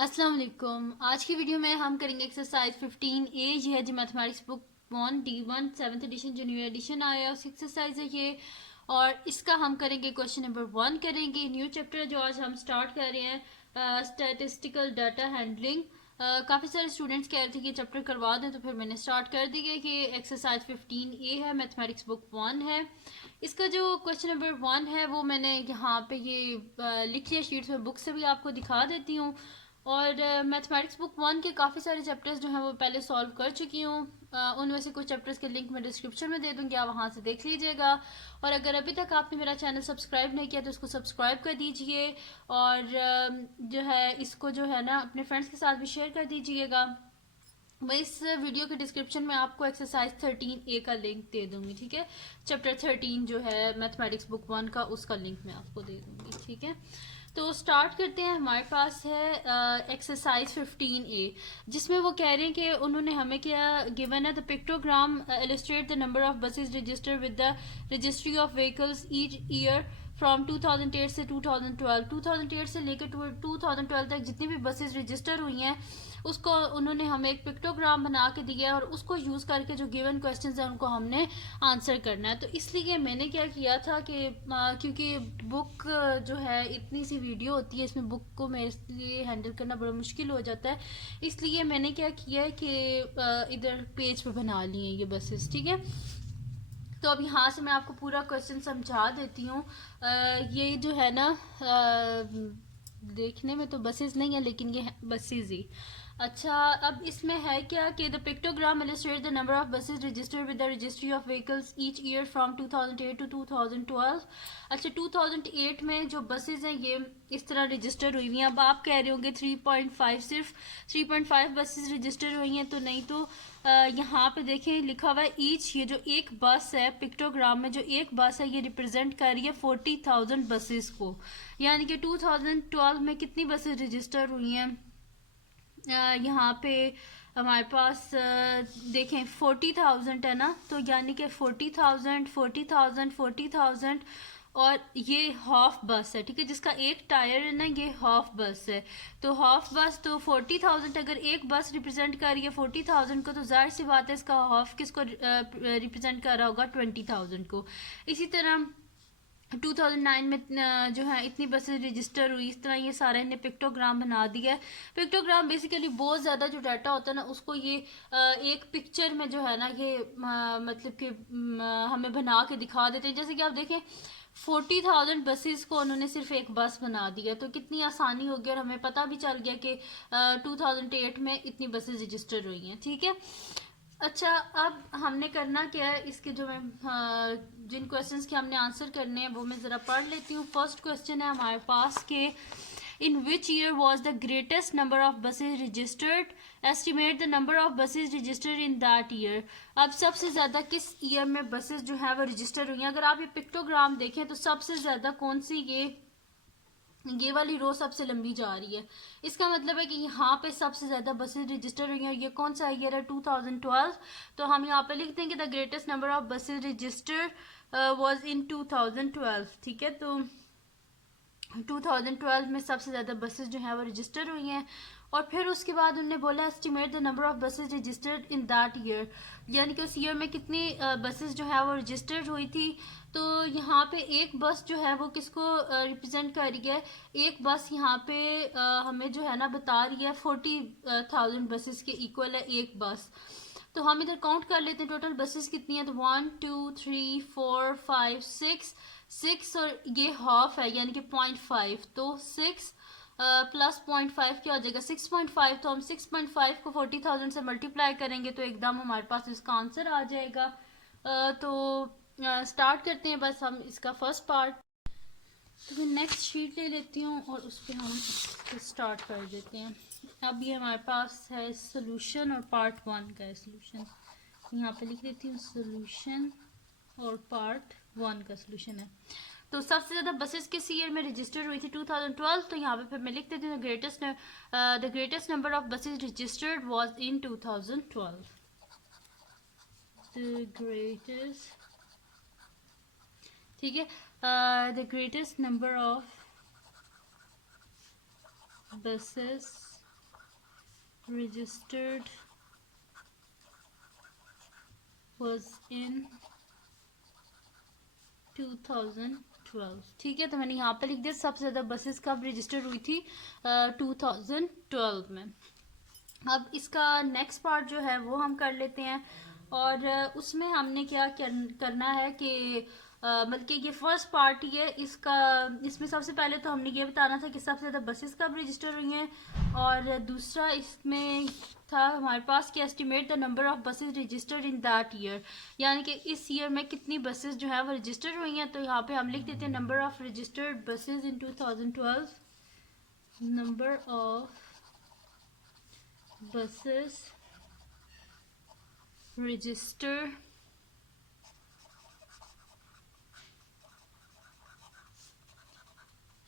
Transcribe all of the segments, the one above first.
अस्सलाम वालेकुम। आज की वीडियो में हम करेंगे एक्सरसाइज 15A। ये है जी mathematics book 1D1 7th edition जो न्यू एडिशन आया है, उस एक्सरसाइज है ये। और इसका हम करेंगे क्वेश्चन नंबर 1 करेंगे। न्यू चैप्टर जो आज हम स्टार्ट कर रहे हैं, स्टैटिस्टिकल डाटा हैंडलिंग। काफ़ी सारे स्टूडेंट्स कह रहे थे कि चैप्टर करवा दें, तो फिर मैंने स्टार्ट कर दिया कि एक्सरसाइज 15A है, मैथमेटिक्स बुक 1 है। इसका जो क्वेश्चन नंबर 1 है वो मैंने यहाँ पे ये लिख लिया शीट्स में, बुक से भी आपको दिखा देती हूँ। और मैथमेटिक्स बुक 1 के काफ़ी सारे चैप्टर्स जो हैं वो पहले सॉल्व कर चुकी हूँ। उनमें से कुछ चैप्टर्स के लिंक मैं डिस्क्रिप्शन में दे दूँगी, आप वहाँ से देख लीजिएगा। और अगर अभी तक आपने मेरा चैनल सब्सक्राइब नहीं किया तो इसको सब्सक्राइब कर दीजिए। और जो है इसको जो है ना अपने फ्रेंड्स के साथ भी शेयर कर दीजिएगा। मैं इस वीडियो के डिस्क्रिप्शन में आपको एक्सरसाइज 13A का लिंक दे दूंगी, ठीक है। चैप्टर 13 जो है मैथमेटिक्स बुक 1 का, उसका लिंक मैं आपको दे दूंगी, ठीक है। तो स्टार्ट करते हैं। हमारे पास है एक्सरसाइज 15A, जिसमें वो कह रहे हैं कि उन्होंने हमें क्या गिवन है, the pictogram illustrate the number of buses register with the registry of vehicles each year from 2008 से 2012। 2008 से लेकर 2012 तक जितनी भी बसेस रजिस्टर हुई हैं उसको उन्होंने हमें एक पिक्टोग्राम बना के दिया है, और उसको यूज़ करके जो गिवन क्वेश्चंस हैं उनको हमने आंसर करना है। तो इसलिए मैंने क्या किया था कि क्योंकि बुक जो है इतनी सी वीडियो होती है, इसमें बुक को मेरे लिए हैंडल करना बड़ा मुश्किल हो जाता है। इसलिए मैंने क्या किया है कि इधर पेज पे बना लिए ये बसेस, ठीक है। तो अब यहाँ से मैं आपको पूरा क्वेश्चन समझा देती हूँ। ये जो है ना, देखने में तो बसेस नहीं है लेकिन ये बसेस ही। अच्छा, अब इसमें है क्या कि the pictogram illustrate the number of buses registered with the registry of vehicles each year from 2008 to 2012। अच्छा, 2008 में जो बसेस हैं ये इस तरह रजिस्टर हुई हुई हैं। अब आप कह रहे होंगे 3.5, सिर्फ 3.5 बसेस रजिस्टर हुई हैं, तो नहीं तो यहाँ पे देखें लिखा हुआ है ईच। ये जो एक बस है पिक्टोग्राम में, जो एक बस है ये रिप्रेजेंट कर रही है 40,000 बसेस को। यानी कि 2012 में कितनी बसेस रजिस्टर हुई हैं, यहाँ पे हमारे पास देखें 40,000 है ना, तो यानी कि 40,000 40,000 40,000, और ये हाफ बस है, ठीक है, जिसका एक टायर है ना, ये हाफ बस है। तो हाफ बस तो 40,000, अगर एक बस रिप्रेजेंट कर रही है 40,000 को, तो जाहिर सी बात है इसका हाफ किसको रिप्रेजेंट कर रहा होगा, 20,000 को। इसी तरह 2009 में जो है इतनी बसेस रजिस्टर हुई। इस तरह ये सारा इन्हें पिक्टोग्राम बना दिया है। पिक्टोग्राम बेसिकली बहुत ज़्यादा जो डाटा होता है ना, उसको ये एक पिक्चर में जो है ना ये मतलब कि हमें बना के दिखा देते हैं। जैसे कि आप देखें 40,000 बसेस को उन्होंने सिर्फ एक बस बना दिया, तो कितनी आसानी हो गई, और हमें पता भी चल गया कि 2008 में इतनी बसेस रजिस्टर हुई हैं, ठीक है। अच्छा, अब हमने करना क्या है, इसके जो मैं जिन क्वेश्चंस के हमने आंसर करने हैं वो मैं ज़रा पढ़ लेती हूँ। फर्स्ट क्वेश्चन है हमारे पास के in which year was the greatest number of buses registered, estimate the number of buses registered in that year. अब सबसे ज़्यादा किस ईयर में बसेस जो है वो रजिस्टर हुई हैं। अगर आप ये पिक्टोग्राम देखें तो सबसे ज़्यादा कौन सी ये वाली रो सबसे लंबी जा रही है। इसका मतलब है कि यहाँ पे सबसे ज़्यादा बसेज रजिस्टर हुई हैं। ये कौन सा ईयर है, 2012। तो हम यहाँ पे लिखते हैं कि the greatest number of buses register was in 2012, ठीक है। तो 2012 में सबसे ज़्यादा बसेस जो हैं वो रजिस्टर हुई हैं। और फिर उसके बाद उन्होंने बोला estimate the number of buses registered in that year, यानी कि उस ईयर में कितनी बसेस जो है वो रजिस्टर्ड हुई थी। तो यहाँ पे एक बस जो है वो किसको रिप्रेजेंट कर रही है, एक बस यहाँ पे हमें जो है ना बता रही है 40,000 बसेस के इक्वल है एक बस। तो हम इधर काउंट कर लेते हैं टोटल बसेस कितनी है। तो 1 2 3 4 5 6, और ये हाफ है यानी कि 0.5, तो 6 प्लस 0.5 क्या हो जाएगा, 6.5। तो हम 6.5 को 40,000 से मल्टीप्लाई करेंगे तो एकदम हमारे पास इसका आंसर आ जाएगा। तो स्टार्ट करते हैं बस हम इसका फर्स्ट पार्ट। तो मैं नेक्स्ट शीट ले लेती हूँ और उस पर हम स्टार्ट कर देते हैं। अब ये हमारे पास है सोल्यूशन, और पार्ट 1 का है सोल्यूशन। यहाँ पे लिख देती हूँ सोल्यूशन, और पार्ट 1 का सोल्यूशन है। तो सबसे ज़्यादा बसेस किस ईयर में रजिस्टर हुई थी, 2012। तो यहाँ पे फिर मैं लिख देती हूँ the greatest number of buses registered was in 2012। The greatest, ठीक है, the greatest number of buses registered was in 2012। ठीक है, तो मैंने यहाँ पे लिख दिया सबसे ज़्यादा बसेस कब रजिस्टर हुई थी 2012 में। अब इसका नेक्स्ट पार्ट जो है वो हम कर लेते हैं, और उसमें हमने क्या करना है कि बल्कि ये फर्स्ट पार्ट ही है इसका। इसमें सबसे पहले तो हमने ये बताना था कि सबसे ज़्यादा बसेस कब रजिस्टर हुई हैं, और दूसरा इसमें था हमारे पास कि estimate the number of buses registered in that year, यानी कि इस ईयर में कितनी बसेस जो है वो रजिस्टर हुई हैं। तो यहाँ पे हम लिख देते हैं number of registered buses in 2012, number of buses register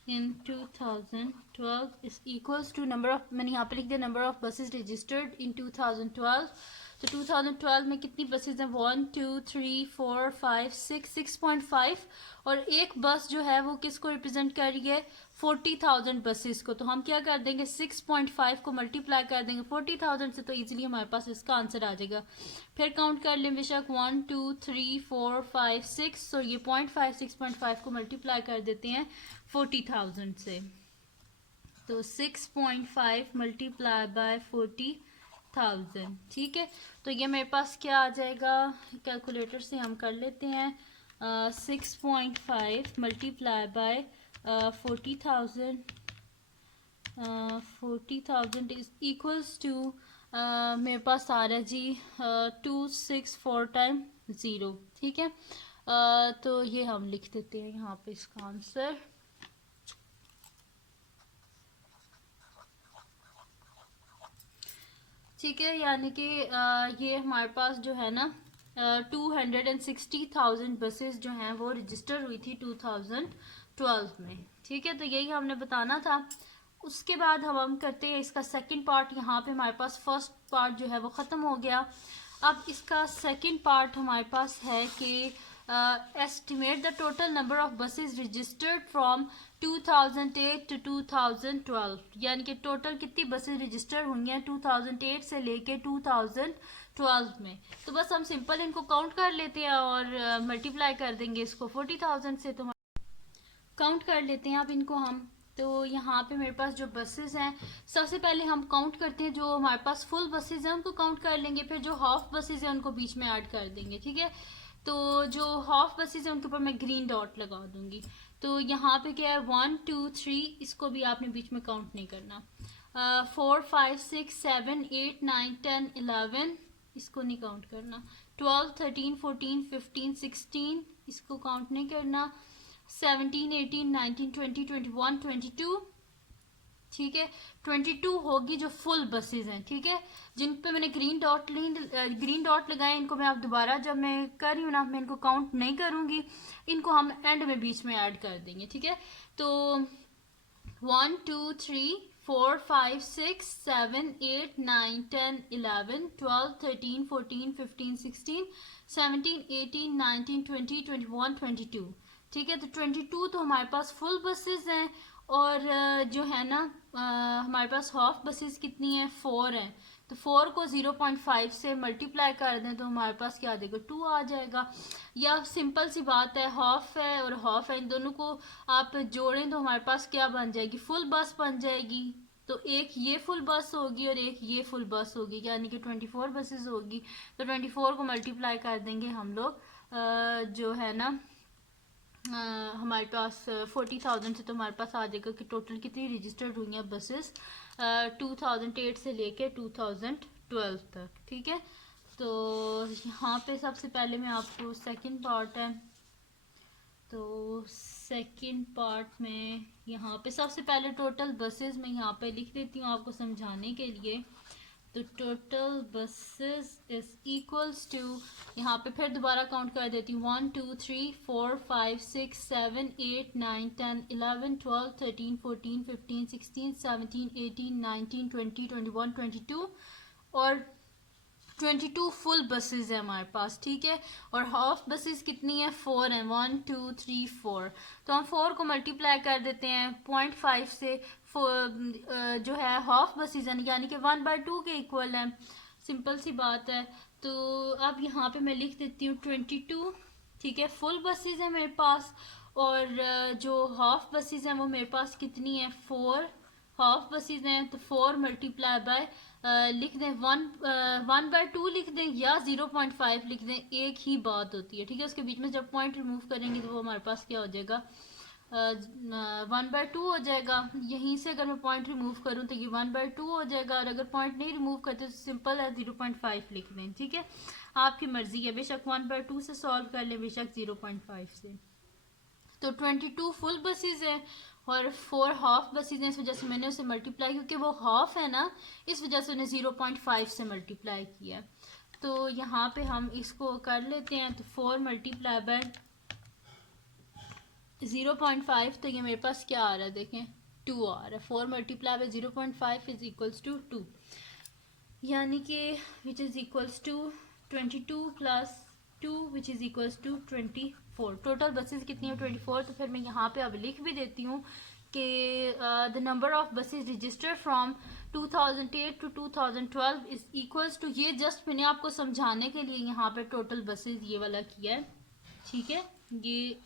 in 2012 is equals to number of, मैंने यहाँ पे लिख दिया number of buses registered in 2012। तो 2012 में कितनी बसेस हैं 1 2 3 4 5 6 6.5, और एक बस जो है वो किसको रिप्रेजेंट कर रही है 40,000 बसेस को। तो हम क्या कर देंगे 6.5 को मल्टीप्लाई कर देंगे 40,000 से, तो इजीली हमारे पास इसका आंसर आ जाएगा। फिर काउंट कर लें बेशक 1 2 3 4 5 6, और ये 0.5 6.5 को मल्टीप्लाई कर देते हैं 40,000 से, तो 6.5 मल्टीप्लाई बाय 40,000। ठीक है, तो ये मेरे पास क्या आ जाएगा, कैलकुलेटर से हम कर लेते हैं 6.5 multiply by 40,000, 40,000 is equals to मेरे पास आ रहा है जी 264 टाइम 0। ठीक है, तो ये हम लिख देते हैं यहाँ पे इसका आंसर। ठीक है, यानी कि ये हमारे पास जो है ना 260,000 बसेस जो हैं वो रजिस्टर हुई थी 2012 में। ठीक है, तो यही हमने बताना था। उसके बाद हम करते हैं इसका सेकंड पार्ट। यहाँ पे हमारे पास फर्स्ट पार्ट जो है वो ख़त्म हो गया। अब इसका सेकंड पार्ट हमारे पास है कि estimate the total number of buses registered from 2008 to 2012, यानी कि टोटल कितनी बसेस रजिस्टर हुई हैं 2008 से लेके 2012 में। तो बस हम सिंपल इनको काउंट कर लेते हैं और मल्टीप्लाई कर देंगे इसको 40,000 से। तो काउंट कर लेते हैं अब इनको हम। तो यहाँ पे मेरे पास जो बसेस हैं, सबसे पहले हम काउंट करते हैं जो हमारे पास फुल बसेस हैं उनको काउंट कर लेंगे, फिर जो हाफ बसेस हैं उनको बीच में ऐड कर देंगे। ठीक है, तो जो हाफ बसेस हैं उनके ऊपर मैं ग्रीन डॉट लगा दूंगी। तो यहाँ पे क्या है 1 2 3, इसको भी आपने बीच में काउंट नहीं करना। 4 5 6 7 8 9 10 11, इसको नहीं काउंट करना। 12 13 14 15 16, इसको काउंट नहीं करना। 17 18 19 20 21 22, ठीक है 22 होगी जो फुल बसेस हैं। ठीक है, जिन पे मैंने ग्रीन डॉट लगाए इनको मैं आप दोबारा जब मैं कर रही हूँ ना, मैं इनको काउंट नहीं करूंगी, इनको हम एंड में बीच में ऐड कर देंगे। ठीक है, तो 1 2 3 4 5 6 7 8 9 10 11 12 13 14 15 16 17 18 19 20 21 22। ठीक है, तो 22 तो हमारे पास फुल बसेस हैं, और जो है ना हमारे पास हाफ बसेस कितनी है 4 हैं। तो 4 को 0.5 से मल्टीप्लाई कर दें तो हमारे पास क्या आ जाएगा 2 आ जाएगा। या सिंपल सी बात है, हाफ है और हाफ है, इन दोनों को आप जोड़ें तो हमारे पास क्या बन जाएगी फुल बस बन जाएगी। तो एक ये फुल बस होगी और एक ये फुल बस होगी, यानी कि 24 बसेस होगी। तो 24 को मल्टीप्लाई कर देंगे हम लोग जो है ना हमारे पास 40,000 से, तो हमारे पास आ जाएगा कि टोटल कितनी रजिस्टर्ड हुई हैं बसेस 2008 से लेके 2012 तक। ठीक है, तो यहाँ पे सबसे पहले मैं आपको सेकंड पार्ट है, तो सेकंड पार्ट में यहाँ पे सबसे पहले टोटल बसेस मैं यहाँ पे लिख देती हूँ आपको समझाने के लिए। तो total buses is equals to, यहाँ पे फिर दोबारा काउंट कर देती हूँ 1 2 3 4 5 6 7 8 9 10 11 12 13 14 15 16 17 18 19 20 21 22, और 22 फुल बसेस है हमारे पास। ठीक है, और हाफ बसेस कितनी है 4 है 1 2 3 4। तो हम 4 को मल्टीप्लाई कर देते हैं 0.5 से। जो है हाफ बसेज हैं यानी कि 1/2 के इक्वल है। सिंपल सी बात है। तो अब यहाँ पे मैं लिख देती हूँ 22। ठीक है, फुल बसेज है मेरे पास, और जो हाफ बसेज हैं वो मेरे पास कितनी है, 4 हाफ बसेज हैं। तो 4 मल्टीप्लाई बाय लिख दें 1/2 लिख दें या 0.5 लिख दें, एक ही बात होती है। ठीक है, उसके बीच में जब पॉइंट रिमूव करेंगे तो वो हमारे पास क्या हो जाएगा, 1/2 हो जाएगा। यहीं से अगर मैं पॉइंट रिमूव करूँ तो ये 1/2 हो जाएगा, और अगर पॉइंट नहीं रिमूव करते तो सिंपल है 0.5 लिख दें। ठीक है, आपकी मर्जी है, बेशक 1/2 से सॉल्व कर लें, बेशक 0.5 से। तो 22 फुल बसेज है और 4 हाफ बसेज हैं, इस वजह से मैंने उसे मल्टीप्लाई, क्योंकि वो हाफ है ना, इस वजह से उन्हें 0.5 से मल्टीप्लाई किया। तो यहाँ पे हम इसको कर लेते हैं। तो 4 मल्टीप्लाई बाय 0.5, तो ये मेरे पास क्या आ रहा है, देखें 2 आ रहा है। 4 multiply by 0.5 is equals to 2, यानी कि which is equals to 22 plus 2 which is equals to 24। Total buses कितनी है, 24। तो फिर मैं यहाँ पे अब लिख भी देती हूँ कि the number of buses registered from 2008 to 2012 is equals to, ये जस्ट मैंने आपको समझाने के लिए यहाँ पे टोटल बसेस ये वाला किया है। ठीक है, ये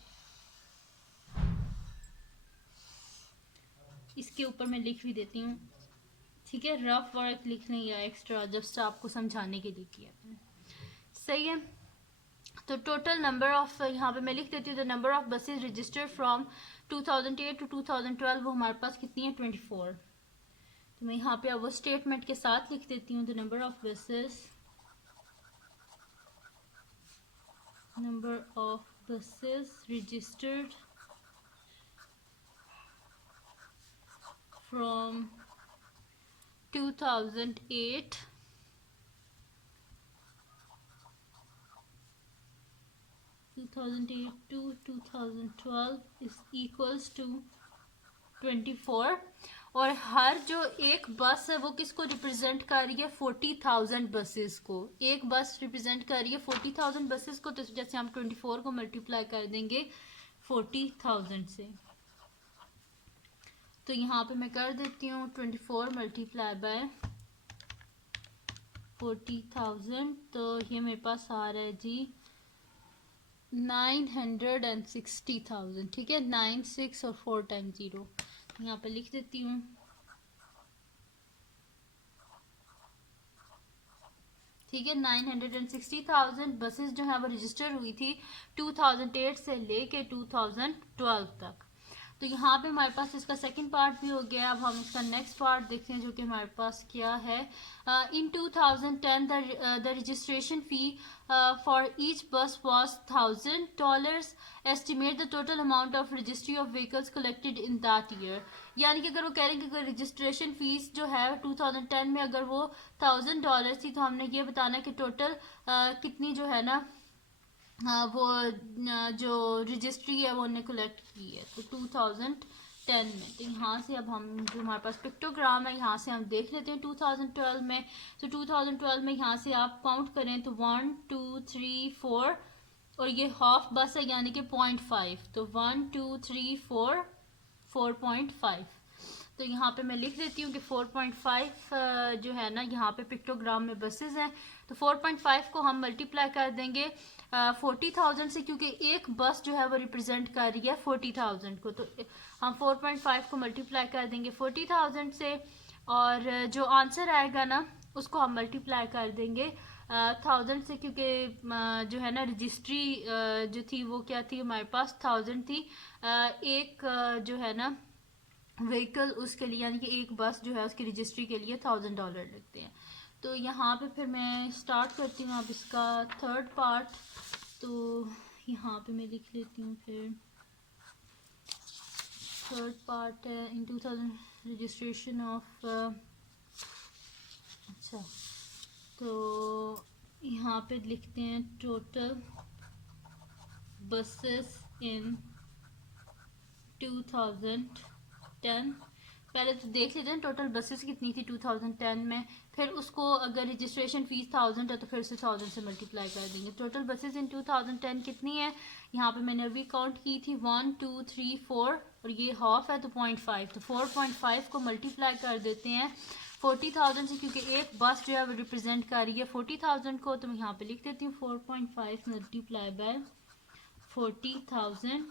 इसके ऊपर मैं लिख भी देती हूँ। ठीक है, रफ वर्क लिख लें या एक्स्ट्रा, जस्ट आपको समझाने के लिए किया मैंने। सही है। तो टोटल नंबर ऑफ, यहाँ पे मैं लिख देती हूँ the number of buses registered from 2008 to 2012, वो हमारे पास कितनी है, 24। तो मैं यहाँ पे अब वो स्टेटमेंट के साथ लिख देती हूँ the number of buses registered from 2008 to 2012 is equals to 24। और हर जो एक बस है वो किसको रिप्रेजेंट कर रही है, 40,000 बसेस को। एक बस रिप्रेजेंट कर रही है 40,000 बसेस को, तो जैसे हम 24 को मल्टीप्लाई कर देंगे 40,000 से। तो यहाँ पे मैं कर देती हूँ 24 मल्टीप्लाई बाय 40,000, तो ये मेरे पास आ रहा है जी 960,000। ठीक है, 96 और 4 टाइम 0 यहाँ पे लिख देती हूँ। ठीक है, 960,000 बसेस जो है वो रजिस्टर हुई थी 2008 से लेके 2012 तक। तो यहाँ पे हमारे पास इसका सेकंड पार्ट भी हो गया। अब हम इसका नेक्स्ट पार्ट देखते हैं, जो कि हमारे पास क्या है। In 2010 the registration fee for each bus was $1,000। Estimate the total amount of registry of vehicles collected in that year. यानी कि अगर वो कह रहे हैं कि अगर रजिस्ट्रेशन फीस जो है 2010 में अगर वो $1,000 थी, तो हमने ये बताना कि टोटल कितनी जो है ना वो जो रजिस्ट्री है वो उन्हें कलेक्ट की है, तो 2010 में। तो यहाँ से अब हम जो हमारे पास पिक्टोग्राम है यहाँ से हम देख लेते हैं 2012 में। तो 2012 में यहाँ से आप काउंट करें तो 1 2 3 4, और ये हाफ बस है यानी कि 0.5, तो 1 2 3 4 4.5। तो यहाँ पे मैं लिख देती हूँ कि 4.5 जो है ना यहाँ पे पिक्टोग्राम में बसेस हैं। तो 4.5 को हम मल्टीप्लाई कर देंगे 40,000 से, क्योंकि एक बस जो है वो रिप्रेजेंट कर रही है 40,000 को। तो हम 4.5 को मल्टीप्लाई कर देंगे 40,000 से, और जो आंसर आएगा ना उसको हम मल्टीप्लाई कर देंगे 1000 से, क्योंकि जो है ना रजिस्ट्री जो थी वो क्या थी, हमारे पास 1000 थी। एक जो है ना व्हीकल उसके लिए, यानी कि एक बस जो है उसकी रजिस्ट्री के लिए $1,000 लगते हैं। तो यहाँ पे फिर मैं स्टार्ट करती हूँ अब इसका थर्ड पार्ट। तो यहाँ पे मैं लिख लेती हूँ फिर थर्ड पार्ट है इन 2000 रजिस्ट्रेशन ऑफ, अच्छा तो यहाँ पे लिखते हैं टोटल बसेस इन 2010। पहले तो देख लेते हैं टोटल बसेस कितनी थी 2010 में, फिर उसको अगर रजिस्ट्रेशन फीस 1000 है तो फिर उसे 1000 से मल्टीप्लाई कर देंगे। टोटल बसेस इन 2010 कितनी है, यहाँ पे मैंने अभी काउंट की थी 1 2 3 4 और ये हाफ है तो 0.5, तो 4.5 को मल्टीप्लाई कर देते हैं 40,000 से, क्योंकि एक बस जो है वो रिप्रेजेंट कर रही है 40,000 को, तो मैं यहाँ पे लिख देती हूँ 4.5 मल्टीप्लाई बाय 40,000,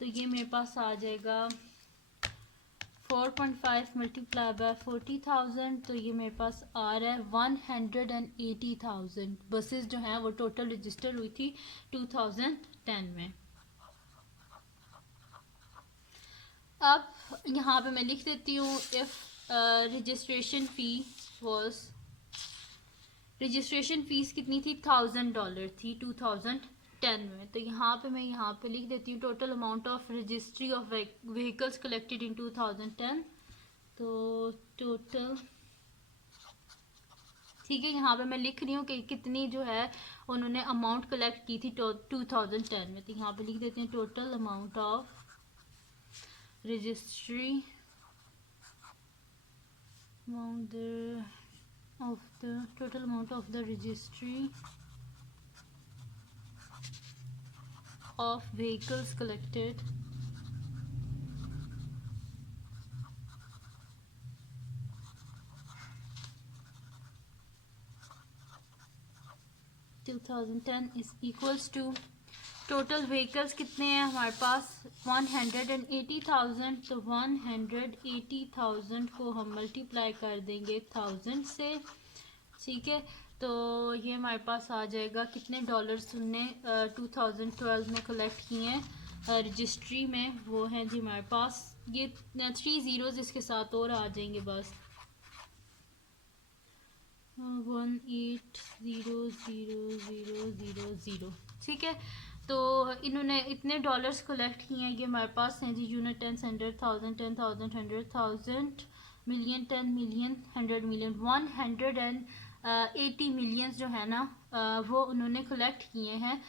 तो ये मेरे पास आ जाएगा 4.5 मल्टीप्लाई बाय 40,000, तो ये मेरे पास आ रहा है 180,000 बसेस जो हैं वो टोटल रजिस्टर हुई थी 2010 में। अब यहाँ पे मैं लिख देती हूँ इफ रजिस्ट्रेशन फीस कितनी थी, $1,000 थी 2010 में, तो यहाँ पे मैं यहाँ पे लिख देती हूँ total amount of registry of vehicles collected इन 2010, तो टोटल, ठीक है, यहाँ पे मैं लिख रही हूँ कि कितनी जो है उन्होंने अमाउंट कलेक्ट की थी 2010 में, तो यहाँ पे लिख देते हैं total amount of registry total amount of the registry of vehicles collected is equals to total vehicles कितने हैं हमारे पास 180,000, तो 180,000 को हम मल्टीप्लाई कर देंगे 1000 से, ठीक है, तो ये हमारे पास आ जाएगा कितने डॉलर्स हमने 2012 में कलेक्ट किए हैं रजिस्ट्री में, वो हैं जी हमारे पास ये 3 ज़ीरोज़ इसके साथ और आ जाएंगे बस 180,000, ठीक है, तो इन्होंने इतने डॉलर्स कलेक्ट किए हैं, ये हमारे पास हैं जी unit 10 100 1000 10,000 100,000 million 10 million 100 million 180 millions जो है ना वो उन्होंने कलेक्ट किए हैं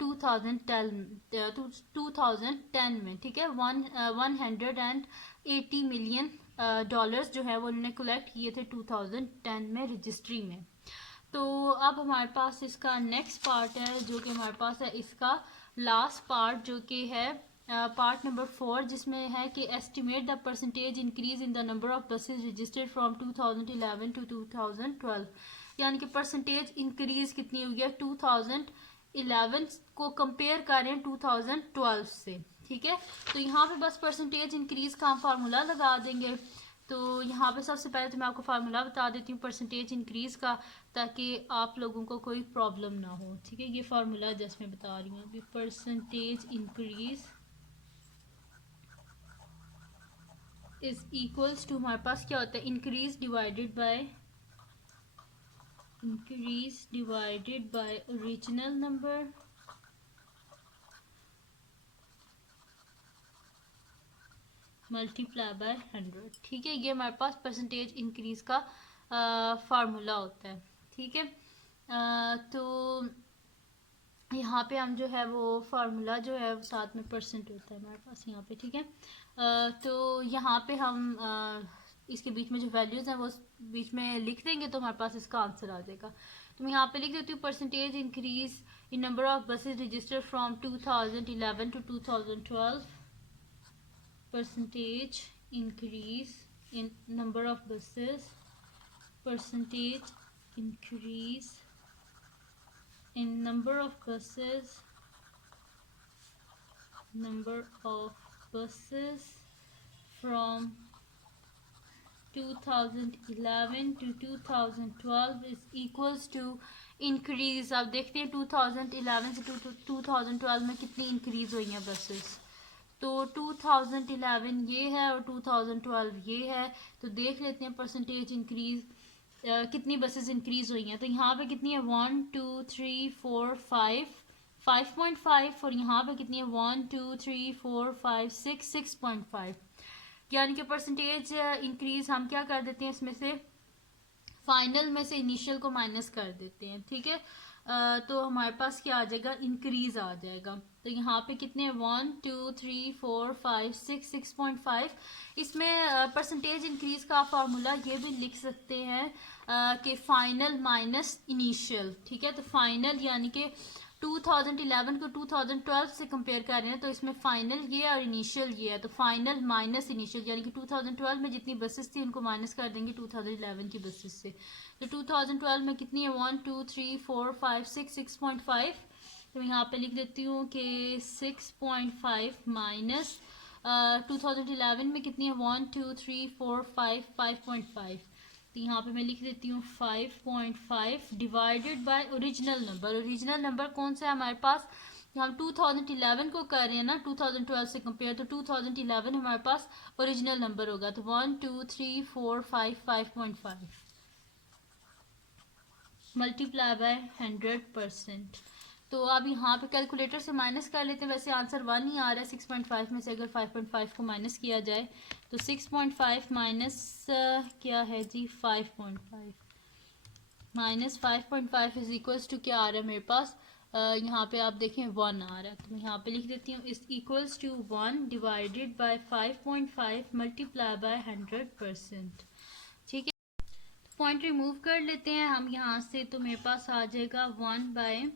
2010 में, ठीक है, 180 मिलियन डॉलर्स जो है वो उन्होंने कलेक्ट किए थे 2010 में रजिस्ट्री में। तो अब हमारे पास इसका नेक्स्ट पार्ट है जो कि हमारे पास है इसका लास्ट पार्ट जो कि है पार्ट नंबर 4, जिसमें है कि estimate the percentage increase in the number of buses registered from 2011 to 2012, यानी कि परसेंटेज इंक्रीज कितनी हुई है 2011 को कंपेयर करें 2012 से, ठीक है, तो यहाँ पे बस परसेंटेज इंक्रीज का हम फार्मूला लगा देंगे। तो यहाँ पे सबसे पहले तो मैं आपको फार्मूला बता देती हूँ परसेंटेज इंक्रीज का, ताकि आप लोगों को कोई प्रॉब्लम ना हो, ठीक है, ये फार्मूला जस्ट मैं बता रही हूँ अभी। Percentage increase is equals to हमारे पास क्या होता है increase divided by original number multiply by 100, ठीक है, ये हमारे पास परसेंटेज इंक्रीज का फार्मूला होता है, ठीक है, तो यहाँ पे हम जो है वो फार्मूला जो है साथ में परसेंट होता है हमारे पास यहाँ पे, ठीक है, तो यहाँ पे हम इसके बीच में जो वैल्यूज़ हैं वो बीच में लिख देंगे तो हमारे पास इसका आंसर आ जाएगा। तो मैं यहाँ पे लिख देती हूँ percentage increase in number of buses registered from 2011 to 2012, percentage increase in number of buses, percentage increase in number of buses from 2011 to 2012 is equals to increase। अब देखते हैं 2011 से 2012 में कितनी इंक्रीज हुई हैं बसेस, तो 2011 ये है और 2012 ये है, तो देख लेते हैं परसेंटेज इंक्रीज कितनी बसेस इंक्रीज हुई हैं। तो यहाँ पे कितनी है 1 2 3 4 5.5 और यहाँ पे कितनी है 1 2 3 4 5 6.5, यानी कि परसेंटेज इंक्रीज हम क्या कर देते हैं इसमें से फाइनल में से इनिशियल को माइनस कर देते हैं, ठीक है, तो हमारे पास क्या आ जाएगा इंक्रीज आ जाएगा। तो यहाँ पे कितने 1 2 3 4 5 6.5, इसमें परसेंटेज इंक्रीज का फार्मूला ये भी लिख सकते हैं कि फाइनल माइनस इनिशियल, ठीक है, तो फाइनल यानी कि 2011 को 2012 से कंपेयर कर रहे हैं तो इसमें फाइनल ये है और इनिशियल ये है, तो फाइनल माइनस इनिशियल यानी कि 2012 में जितनी बसेस थी उनको माइनस कर देंगे 2011 की बसेस से। तो 2012 में कितनी है 1 2 3 4 5 6 6.5, तो मैं यहाँ पे लिख देती हूँ कि 6.5 माइनस 2011 में कितनी है 1 2 3 4 5 5.5, तो यहाँ पे मैं लिख देती हूँ 5.5 divided by original number. Original number कौन सा है हमारे पास, हम 2011 को कर रहे हैं ना 2012 से कंपेयर, तो 2011 हमारे पास ओरिजिनल नंबर होगा, तो 1 2 3 4 5 5.5 मल्टीप्लाई बाय 100%। तो अब यहाँ पे कैलकुलेटर से माइनस कर लेते हैं, वैसे आंसर 1 ही आ रहा है 6.5 में से, अगर 5.5 को माइनस किया जाए तो 6.5 माइनस क्या है जी 5.5 माइनस 5.5 इज इक्वल्स टू क्या आ रहा है मेरे पास, यहाँ पे आप देखें 1 आ रहा है, तो मैं यहाँ पे लिख देती हूँ is equals to 1 divided by 5.5 multiply by 100%। ठीक है, पॉइंट रिमूव कर लेते हैं हम यहाँ से, तो मेरे पास आ जाएगा 1 बाय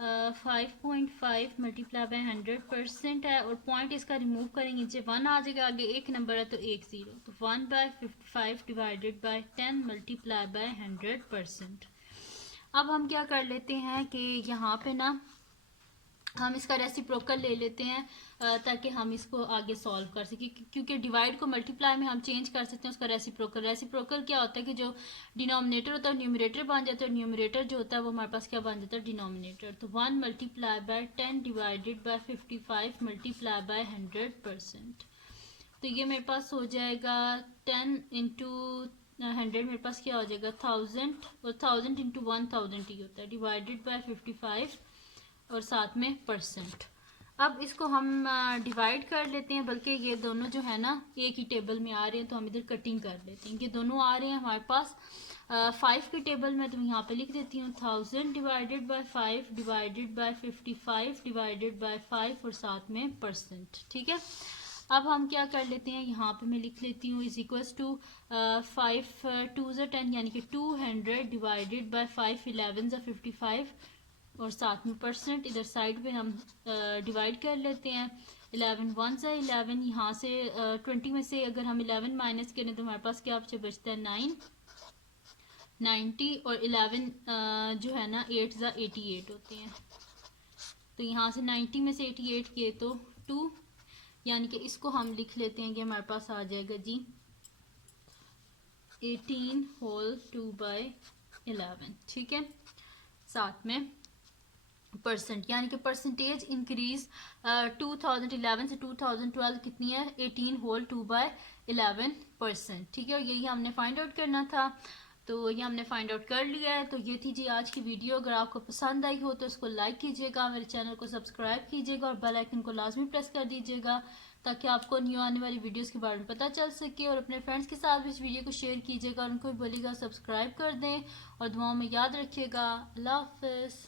5.5 मल्टीप्लाई बाय 100% है, और पॉइंट इसका रिमूव करेंगे नीचे 1 आ जाएगा, आगे एक नंबर है तो एक 0, तो 1 by 55 divided by 10 multiply by 100%। अब हम क्या कर लेते हैं कि यहाँ पे ना हम इसका रेसिप्रोकल ले लेते हैं ताकि हम इसको आगे सॉल्व कर सकें, क्योंकि डिवाइड को मल्टीप्लाई में हम चेंज कर सकते हैं उसका रेसिप्रोकल। रेसिप्रोकल क्या होता है कि जो डिनोमिनेटर होता है न्यूमरेटर बन जाता है, न्यूमरेटर जो होता है वो हमारे पास क्या बन जाता है डिनोमिनेटर। तो 1 multiply by 10 divided by 55 multiply by 100%, तो ये मेरे पास हो जाएगा 10 इंटू 100, मेरे पास क्या हो जाएगा 1000, और 1000 इंटू 1000 ही होता है, डिवाइडेड बाय 55 और साथ में परसेंट। अब इसको हम डिवाइड कर लेते हैं, बल्कि ये दोनों जो है ना एक ही टेबल में आ रहे हैं तो हम इधर कटिंग कर लेते हैं, ये दोनों आ रहे हैं हमारे पास 5 के टेबल में, तो मैं यहाँ पे लिख देती हूँ 1000 divided by 5 divided by 55 divided bye 5 और साथ में परसेंट। ठीक है, अब हम क्या कर लेते हैं, यहाँ पे मैं लिख लेती हूँ इज इक्वल्स टू 5 2 10 यानी कि 200 डिवाइडेड बाय 5 11 55 और साथ में परसेंट। इधर साइड पे हम डिवाइड कर लेते हैं, 11 1 से 11, यहाँ से 20 में से अगर हम 11 माइनस करें तो हमारे पास क्या बचता है 9 90, और 11 जो है ना 8 ज़ा 88 होते हैं, तो यहाँ से 90 में से 88 किए तो 2, यानी कि इसको हम लिख लेते हैं कि हमारे पास आ जाएगा जी 18 होल 2 बाय 11। ठीक है, साथ में परसेंट, यानी कि परसेंटेज इंक्रीज 2011 से 2012 कितनी है 18 होल 2 बाय 11%। ठीक है, और यही हमने फाइंड आउट करना था, तो ये हमने फाइंड आउट कर लिया है। तो ये थी जी आज की वीडियो, अगर आपको पसंद आई हो तो इसको लाइक कीजिएगा, मेरे चैनल को सब्सक्राइब कीजिएगा और बेल आइकन को लाजमी प्रेस कर दीजिएगा ताकि आपको न्यू आने वाली वीडियोस के बारे में पता चल सके, और अपने फ्रेंड्स के साथ भी इस वीडियो को शेयर कीजिएगा और उनको भी बोलिएगा सब्सक्राइब कर दें, और दुआओं में याद रखिएगा। अल्लाह हाफिज़।